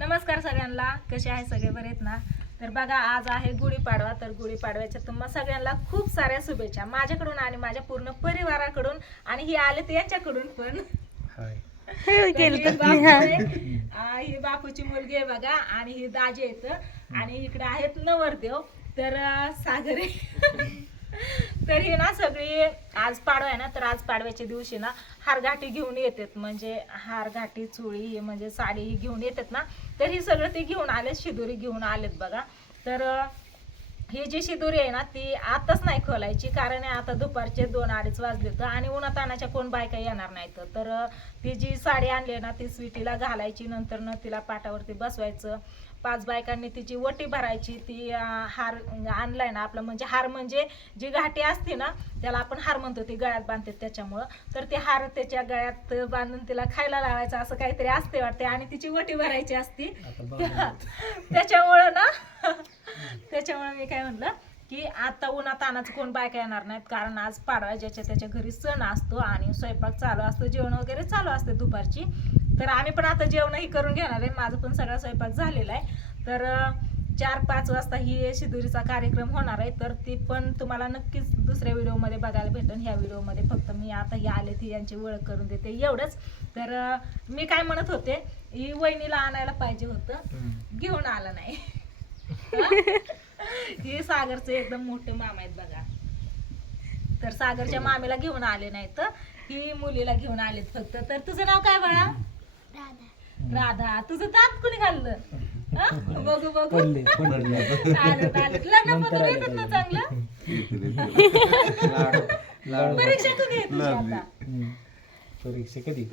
नमस्कार सगळ्यांना, कसे आहे सगळे बरे आहेत ना? तर बघा आज आहे गुढीपाडवा. तर गुढीपाडव्याच्या तुम्हा सगळ्यांना खूप साऱ्या शुभेच्छा माझ्याकडून आणि माझ्या पूर्ण परिवाराकडून. आणि ही आले ते यांच्याकडून पण. ही बापूची मुलगी आहे बघा आणि ही दाजी आहेत आणि इकडे आहेत नवरदेव. तर सागरे तर ही ना सगळी आज पाडवा आहे ना, तर आज पाडव्याच्या दिवशी ना हारघाटी घेऊन येतात. म्हणजे हारघाटी चुळी ही म्हणजे साडी ही घेऊन येतात ना, तर ही सगळं ते घेऊन आले, शिदोरी घेऊन आलेत बघा. तर ही जी शिदोरी आहे ना ती आताच नाही खोलायची, कारण आता दुपारचे 2-2:30 वाजले तर आणि उन्हातानाच्या कोण बायका येणार नाहीत. तर ती जी साडी आणली ना ती स्वीटीला घालायची, नंतर न तिला पाटावरती बसवायचं. 5 बायकांनी तिची वटी भरायची. ती हार आणलाय ना आपलं, म्हणजे हार म्हणजे जी घाटी असते ना त्याला आपण हार म्हणतो, ती गळ्यात बांधते त्याच्यामुळं. तर ते हार त्याच्या गळ्यात बांधून तिला खायला लावायचं असं काहीतरी असते वाटते, आणि तिची वटी भरायची असती. त्याच्यामुळं मी काय म्हणलं की आता उन्हातानाचं कोण बायका येणार नाहीत, कारण आज पाडवा ज्याच्या त्याच्या घरी सण असतो आणि स्वयंपाक चालू असतो, जेवण वगैरे चालू असते दुपारची. तर आम्ही पण आता जेवणही करून घेणार आहे. माझं पण सगळा स्वयंपाक झालेला आहे. तर 4-5 वाजता ही शिदोरीचा कार्यक्रम होणार आहे. तर ती पण तुम्हाला नक्कीच दुसऱ्या व्हिडिओमध्ये बघायला भेटेल. ह्या व्हिडिओमध्ये फक्त मी आता ही आले ती यांची ओळख करून देते एवढंच. तर मी काय म्हणत होते, ही वहिनीला आणायला पाहिजे होतं, घेऊन आलं नाही. हे सागरचे एकदम मोठे मामा आहेत बघा. तर सागरच्या मामीला घेऊन आले नाही, तर ही मुलीला घेऊन आलेत फक्त. तर तुझं नाव काय बाळा? राधा. तुझं दात कोणी घाललं? बघू चालत लग्न पत्र येतात ना चांगलं. परीक्षा कधी आहे तुझी आता? परीक्षा कधी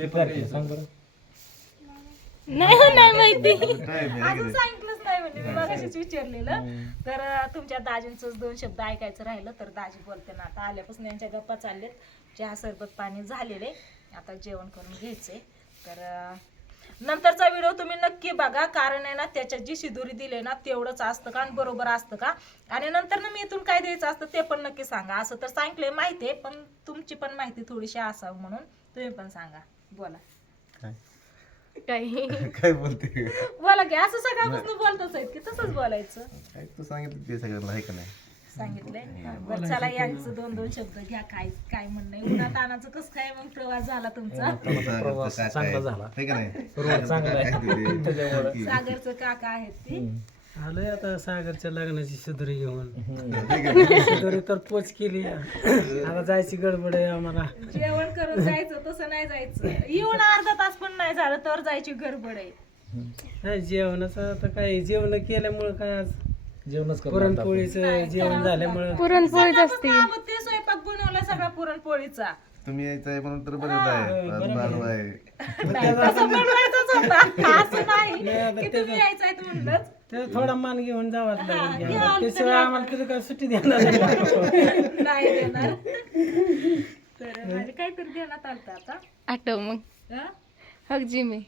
सांग बरं. नाही माहिती, अजून सांगितलंच नाही. म्हणजे मी मगाशीच विचारलेलं. तर तुमच्या दाजींचंच 2 शब्द ऐकायचं राहिलं. तर दाजी बोलते ना, आता आल्यापासून यांच्या गप्पा चाललेत. चहा सरबत पाणी झालेले, आता जेवण करून घ्यायचंय. तर नंतरचा व्हिडिओ तुम्ही नक्की बघा, कारण आहे ना त्याच्यात जी शिदोरी दिली ना तेवढंच असतं का आणि बरोबर असतं का, आणि नंतर ना मी इथून काय द्यायचं असतं ते पण नक्की सांगा. असं तर सांगितलंय माहिती आहे, पण तुमची पण माहिती थोडीशी असावं म्हणून तुम्ही पण सांगा. बोला काय बोलते? बोला की, असं सगळ्यापासून बोलतच आहेत की तसंच बोलायचं. काय तू सांगितलं ते सगळ्यांना आहे का नाही? सांगितलंय. बरं चला, यांचं 2-2 शब्द घ्या. काय म्हणणं आहे उन्हात आणायचं? कसं काय मग प्रवास झाला तुमचा? प्रवास चांगला झाला. आहे का नाही? रोड चांगला आहे. सागरचं काका आहेत ती. आलोय आता सागरच्या लग्नाची शिदोरी घेऊन. शिदोरी तर पोच केली, आता जायची गडबड आहे आम्हाला. जेवण करून जायचं, तसं नाही जायचं. येऊन अर्धा तास पण नाही झालं तर जायची गडबड आहे. नाही जेवणाचं आता काय, जेवण केल्यामुळं काय आज जेवणच करू पुरणपोळीचं जेवण झाल्यामुळं पुरणपोळीच असते. ते स्वयंपाक बनवला सगळा पुरणपोळीचा. तुम्ही यायचं आहे म्हणून तर बनवलं आहे. मानव आहे. तसं बनवायचंच होता, असं नाही की तुम्ही यायचं आहे म्हणूनच. ते थोडा मान घेऊन जावाच लागेल. त्याशिवाय आम्हाला तरी काय सुट्टी देणार नाही. नाही देणार. तर म्हणजे काहीतरी देण्यात आलं आता. आठव मग हं? हगजी मी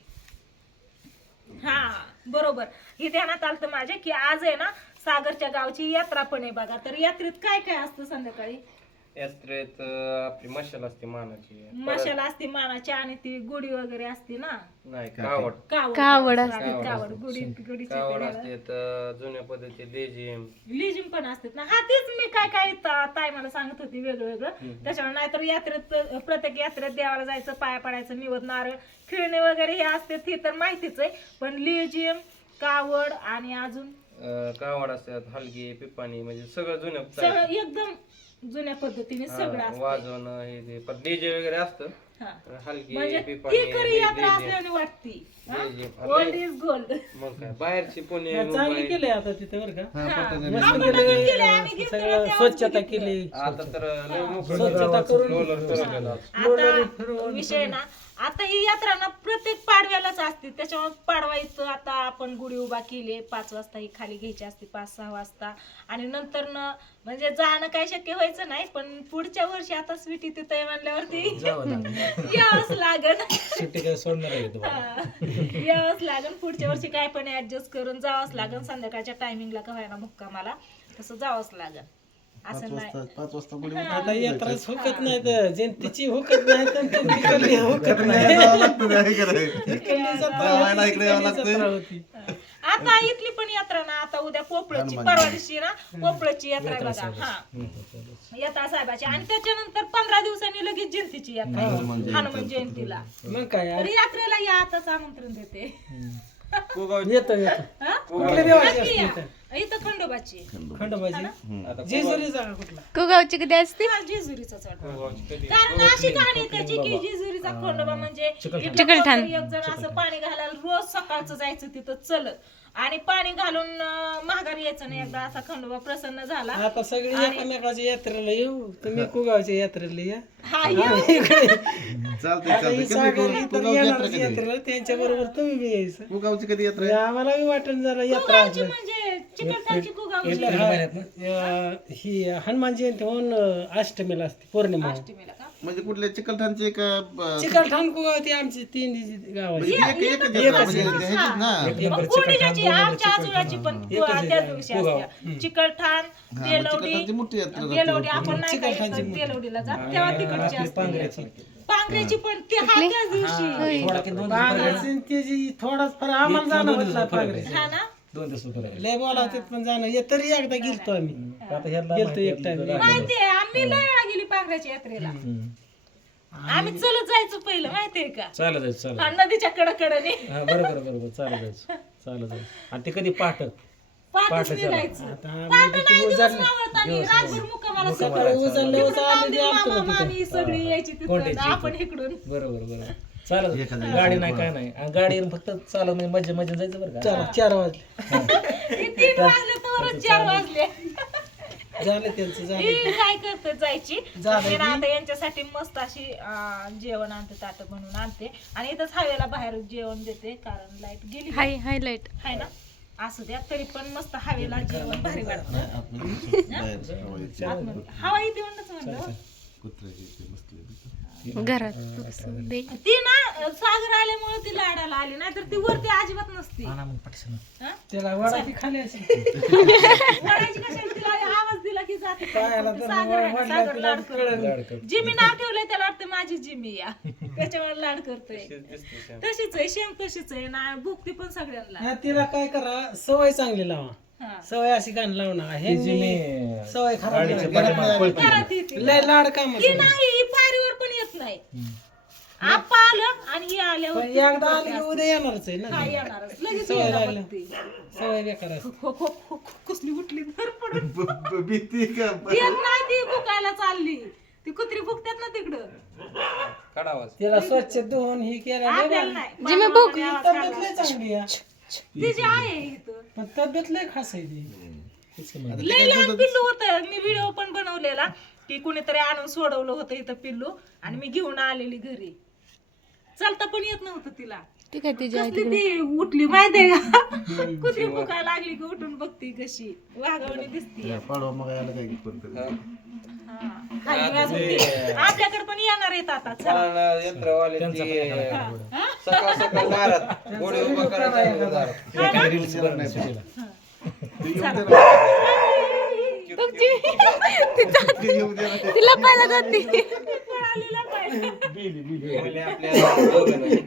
हा बरोबर, हे ध्यानात आलं माझ्या की आज आहे ना सागरच्या गावची यात्रा पण आहे बघा. तर यात्रेत काय काय असतं संध्याकाळी? यात्रेत आपली मशाल असते मानाची, मशाला असते मानाची, आणि ती गुढी वगैरे असते ना. नाही कावड कावड असते. कावड गुढीची कावड असते, जुन्या पद्धती लेझिम लिजिम पण असतात ना. हा तेच मी काय ताई मला सांगत होती वेगळं. त्याच्यामुळे नाहीतर यात्रेत प्रत्येक यात्रेत देवाला जायचं, पाया पडायचं, निवद नारळ खेळणे वगैरे हे असते, ती तर माहितीच आहे. पण लिजिम, कावड आणि अजून कावड असतात, हलगी पिपाणी, म्हणजे सगळं सगळं एकदम जुन्या पद्धतीने सगळं असतं. वाजवणं हे ते, पण डीजे वगैरे असतं. हा. हलगी म्हणजे ती पिपाणी खरी यात्रा असल्याने वाटती. Gold is gold. मग काय बाहेरची पुणे चांगली मुंबई केलंय आता तिथे बरं का. मस्त आपण केलंय, केलंय, आम्ही घेतलं सगळं तेव्हा स्वच्छता केली. आता तर लय मोकळं स्वच्छता करून रोलर फिरवलेलं. आता विषय ना, आता ही यात्रा ना प्रत्येक पाडव्यालाच असते. त्याच्यामुळे पाडवायचं आता आपण गुढी उभा केली 5 वाजता, ही खाली घ्यायची असते 5-6 वाजता, आणि नंतर न म्हणजे जाणं काय शक्य व्हायचं नाही. पण पुढच्या वर्षी आता स्वीटी तिथे म्हणल्यावरती यावंच लागन. सुट्टी काय सोडणार आहे तुम्हाला? यावंच लागन. पुढच्या वर्षी काय पण ऍडजस्ट करून जावंच लागन. संध्याकाळच्या टायमिंगला का व्हायना मुक्कामाला तसं जावंच लागन. असं नाही 5 वाजता पुढे आता यात्राच हुकत नाही तर जयंतीची हुकत नाही तर तिकडली हुकत नाही. जावं लागतं आहे का नाही? तिकडली जत्रा जावायला होती, इकडे यावं तिकडली लागतंय. जत्रा होती. आता इथली पण यात्रा ना आता उद्या पोपळची परवा दिवशी ना पोपळची यात्रा आहे बघा हा यात्रा साहेबाची आणि त्याच्यानंतर 15 दिवसांनी लगेच जयंतीची यात्रा आहे. हनुमान जयंतीला मग काय तर यात्रेला या आताच आमंत्रण देते येतो येतो. हा? कुठल्या देवाची नक्की असते या. इथं? इथं खंडोबाची खंडोबाची जेजुरी जागा कुठला कुगावची कधी असते हा, जेजुरीचाच वाटतं. कारण अशी कहाणी आहे त्याची की जेजुरीचा खंडोबा म्हणजे इथं चिकलठाण. कोणतरी एक जण असं पाणी घालायला रोज सकाळचं जायचं तिथं चलत आणि पाणी घालून माघारी यायचं नाही. एकदा असा खंडोबा प्रसन्न झाला आता सगळी एकमेकाच्या यात्रेला येऊ तुम्ही कुगावच्या यात्रेला या हा येऊ. चालतंय आता ही सागर चालतंय इतर येणारच यात्रेला त्यांच्या बरोबर तुम्ही बी यायचं कुगावची कधी यात्रा आहे? आम्हाला बी वाटण जरा यात्रा कुगावची आपल्या. म्हणजे चिकलठाणची कुगावची ही हनुमान जयंती होऊन अष्टमीला असते पौर्णिमा अष्टमीला का? म्हणजे कुठल्या चिकलठाणचे का चिकलठाण कुगावती आमची 3 गावाची एकच यात्रा म्हणजे ह्याचीच ना मग कोणीच्याची आमच्या आजोळ्याची पण त्या दिवशी असते चिकलठाण चिकलठाणची तेलवडी मोठी यात्रा राहते. तेलवडी आपण नाही का येत तेलवडीला जात तेव्हा तिकडची असते पांगऱ्याची पण ती हा त्याच दिवशी पांघराची आणि त्याची थोडाच फरक आम्हाला जाणं होत पांघराची हा ना 2 दिवस करायला लय बोलावते पण जाणं हे तरी एकदा गेलतो आम्ही आता ह्याला गेलतो एक टाइम माहितीये आम्ही लय वेळा गेली पांघऱ्याच्या यात्रेला आम्ही चलत जायचो पहिलं माहितीये का चालत जायचं चालत हा, नदीच्या कडकडने हा बरोबर चालत जायचं आणि ते कधी पहाट पाठच निघायचं आता पाठ नाही दिवस मावळतानी रातभर मुक्कामाला सकाळी उचलले मामा मामी सगळी यायची तिथं आपण इकडून बरोबर चालत गाडी नाही काय नाही आणि गाडी फक्त चालत म्हणजे मजा मजा जायचं बरं का चला 4 वाजले 3 वाजले तर 4 वाजले झाले त्यांचं झालं ही काय करते जायची मी ना आता यांच्यासाठी मस्त अशी जेवण आणते ताट बनवून आणते आणि इथंच हवेला बाहेर जेवण देते कारण लाईट गेली हायलाइट आहे ना असू द्या तरी पण मस्त हवेला जेवण भारी वाटतं आतमध्ये. हवा इथे म्हणूनच म्हणलं कुत्र्याची ते बसले. घरात बसून दे. ती ना सागर आल्यामुळे ती लाडाला आली नाही तर ती वरती अजिबात नसती हा ना मग पटकन. हा? त्याला वडाची खाली अशी वडायची कशाला तिला आवाज दिला की जाते पायाला तर सागर आहे ना, वडला सागर तिला लाड करतो. लाड करतो. जिमी नाव ठेवलंय त्याला वाटतं माझी जिमी या त्याच्यामुळे लाड करतोय तशीच आहे सेम तशीच आहे ना भुकती पण सगळ्यांना हा, तिला काय करा सवय चांगली लावा हा. सवय अशी गाण लावू नका हे ती जी मी सवय खराब गाडीच्या नाही. पाठीमागे पळते. घरात येते. लय लाड काम ही नाही ही पायरीवर पण येत नाही आप्पा आलं आणि ही आल्यावर पण एकदा आली की उद्या येणारच आहे ना हा येणारच लगेच सवय यायला लागली. बघते. सवय बेकार असते खो खो खो खो कसली उठली धर पडून भीती का येत नाही ती भुकायला चालली ती कुत्री भुकतात ना तिकडं काढावाच तिला स्वच्छ धुवून ही केलं आपल्याला नाही जिमी भूक. तब्येत लय चांगली आहे तिची आहे इथं पण तब्येत लय खास आहे ती लय लहान पिल्लू होतं मी व्हिडिओ पण बनवलेला की कुणीतरी आणून सोडवलं होतं इथं पिल्लू आणि मी घेऊन आलेली घरी चालता पण येत नव्हतं तिला ठीक आहे तिच्या कसली ती उठली माहितीये का कुत्री भुकायला लागली की उठून बघती कशी वाघावणी दिसती पाडवा मग यायला काय कोणतरी आपल्याकडे पण येणार आहेत आता चला. यंत्रवाले सकाळ सकाळ दारात गोडे उभा करायचा दारात रील्स बनवायची. तिला पाहिला जाते पळालेला पाहिजे. म्हणजे आपल्या दोघं नाही.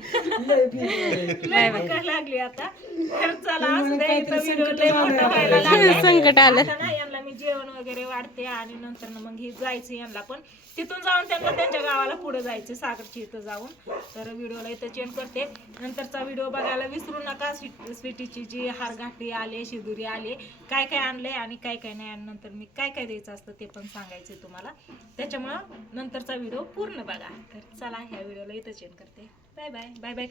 लय भुकायला लागली आता तर चला असू द्या इथं व्हिडिओ लय मोठा व्हायला लागलाय. संकट आलं आता ना यांना मी जेवण वगैरे वाढते आणि नंतर ना मग ही जायचं यांना पण तिथून जाऊन त्यांना त्यांच्या गावाला पुढे जायचं सागरच्या इथं जाऊन तर व्हिडिओला इथं चेंज करते नंतरचा व्हिडिओ बघायला विसरू नका स्वीटीची जी हारघाटी आले शिदुरी आले काय काय आणलंय आणि काय काय नाही आणि नंतर मी काय काय द्यायचं असतं ते पण सांगायचं तुम्हाला त्याच्यामुळं नंतरचा व्हिडिओ पूर्ण बघा तर चला ह्या व्हिडिओला इथं चेंज करते बाय बाय बाय बाय